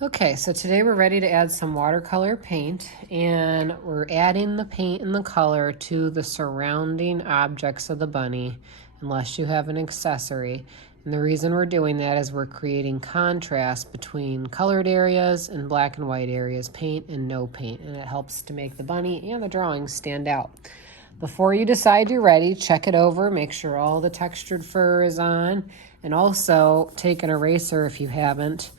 Okay, so today we're ready to add some watercolor paint, and we're adding the paint and the color to the surrounding objects of the bunny, unless you have an accessory. And the reason we're doing that is we're creating contrast between colored areas and black and white areas, paint and no paint, and it helps to make the bunny and the drawing stand out. Before you decide you're ready, check it over, make sure all the textured fur is on, and also take an eraser if you haven't.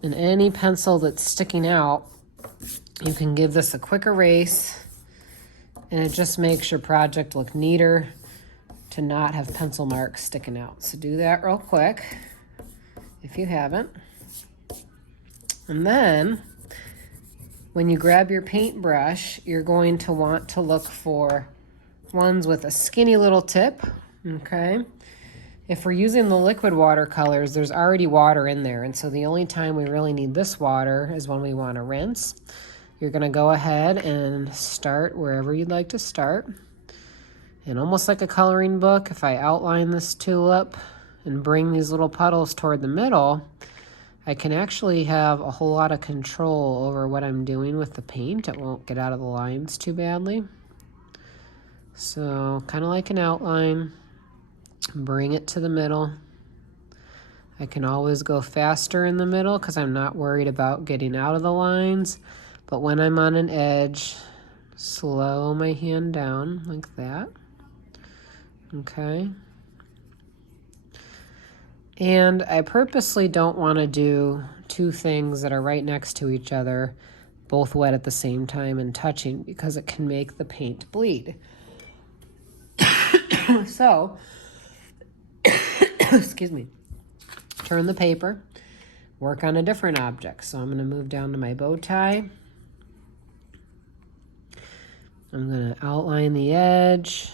And any pencil that's sticking out, you can give this a quick erase, and it just makes your project look neater to not have pencil marks sticking out. So do that real quick if you haven't. And then when you grab your paintbrush, you're going to want to look for ones with a skinny little tip, okay? If we're using the liquid watercolors, there's already water in there, and so the only time we really need this water is when we want to rinse. You're going to go ahead and start wherever you'd like to start. And almost like a coloring book, if I outline this tulip and bring these little puddles toward the middle, I can actually have a whole lot of control over what I'm doing with the paint. It won't get out of the lines too badly. So kind of like an outline. Bring it to the middle. I can always go faster in the middle because I'm not worried about getting out of the lines. But when I'm on an edge, slow my hand down like that. Okay. And I purposely don't want to do two things that are right next to each other, both wet at the same time and touching, because it can make the paint bleed. So, excuse me, turn the paper, work on a different object. So I'm going to move down to my bow tie. I'm going to outline the edge,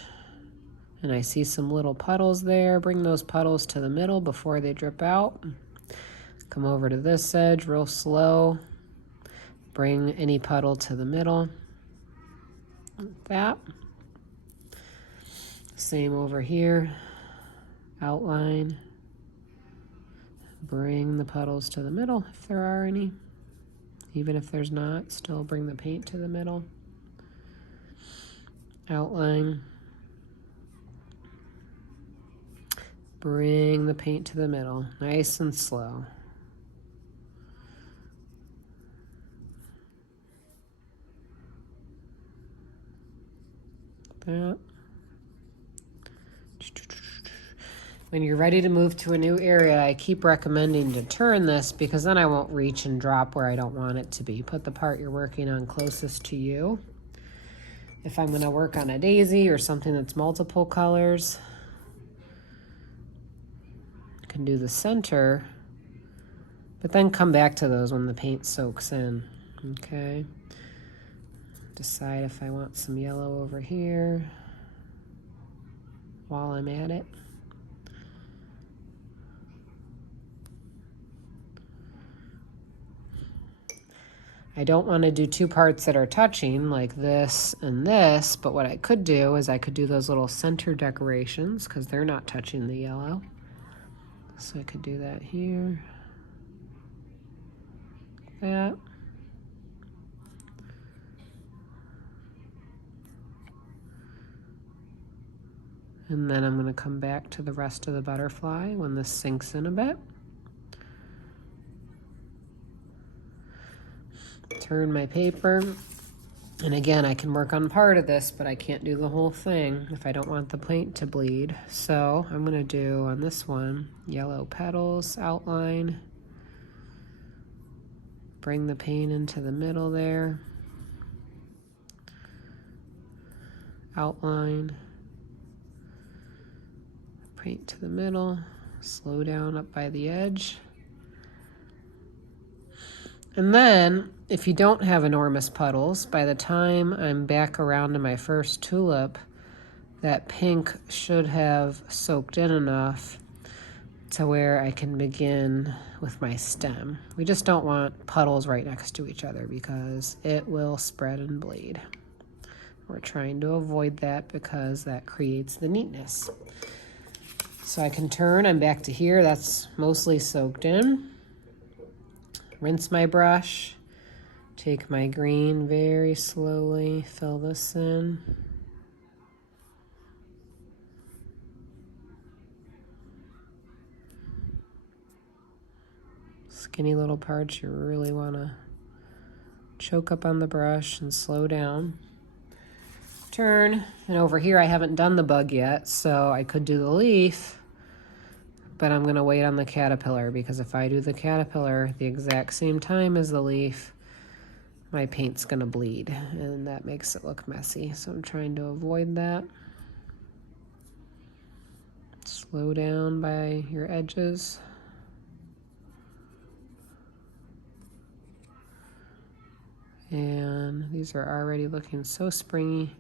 and I see some little puddles there. Bring those puddles to the middle before they drip out. Come over to this edge real slow. Bring any puddle to the middle, like that. Same over here. Outline. Bring the puddles to the middle if there are any. Even if there's not, still bring the paint to the middle. Outline. Bring the paint to the middle, nice and slow. That. When you're ready to move to a new area, I keep recommending to turn this because then I won't reach and drop where I don't want it to be. Put the part you're working on closest to you. If I'm going to work on a daisy or something that's multiple colors, I can do the center, but then come back to those when the paint soaks in. Okay. Decide if I want some yellow over here while I'm at it. I don't want to do two parts that are touching like this and this, but what I could do is I could do those little center decorations because they're not touching the yellow. So I could do that here, that. And then I'm going to come back to the rest of the butterfly when this sinks in a bit. Turn my paper, and again I can work on part of this, but I can't do the whole thing if I don't want the paint to bleed. So I'm going to do on this one yellow petals, outline, bring the paint into the middle there, outline, paint to the middle, slow down up by the edge. And then, if you don't have enormous puddles, by the time I'm back around to my first tulip, that pink should have soaked in enough to where I can begin with my stem. We just don't want puddles right next to each other because it will spread and bleed. We're trying to avoid that because that creates the neatness. So I can turn, I'm back to here, that's mostly soaked in. rinse my brush, take my green very slowly, fill this in. Skinny little parts, you really want to choke up on the brush and slow down. Turn, and over here I haven't done the bug yet, so I could do the leaf, but I'm going to wait on the caterpillar, because if I do the caterpillar the exact same time as the leaf, my paint's going to bleed, and that makes it look messy. So I'm trying to avoid that. Slow down by your edges. And these are already looking so springy,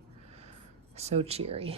so cheery.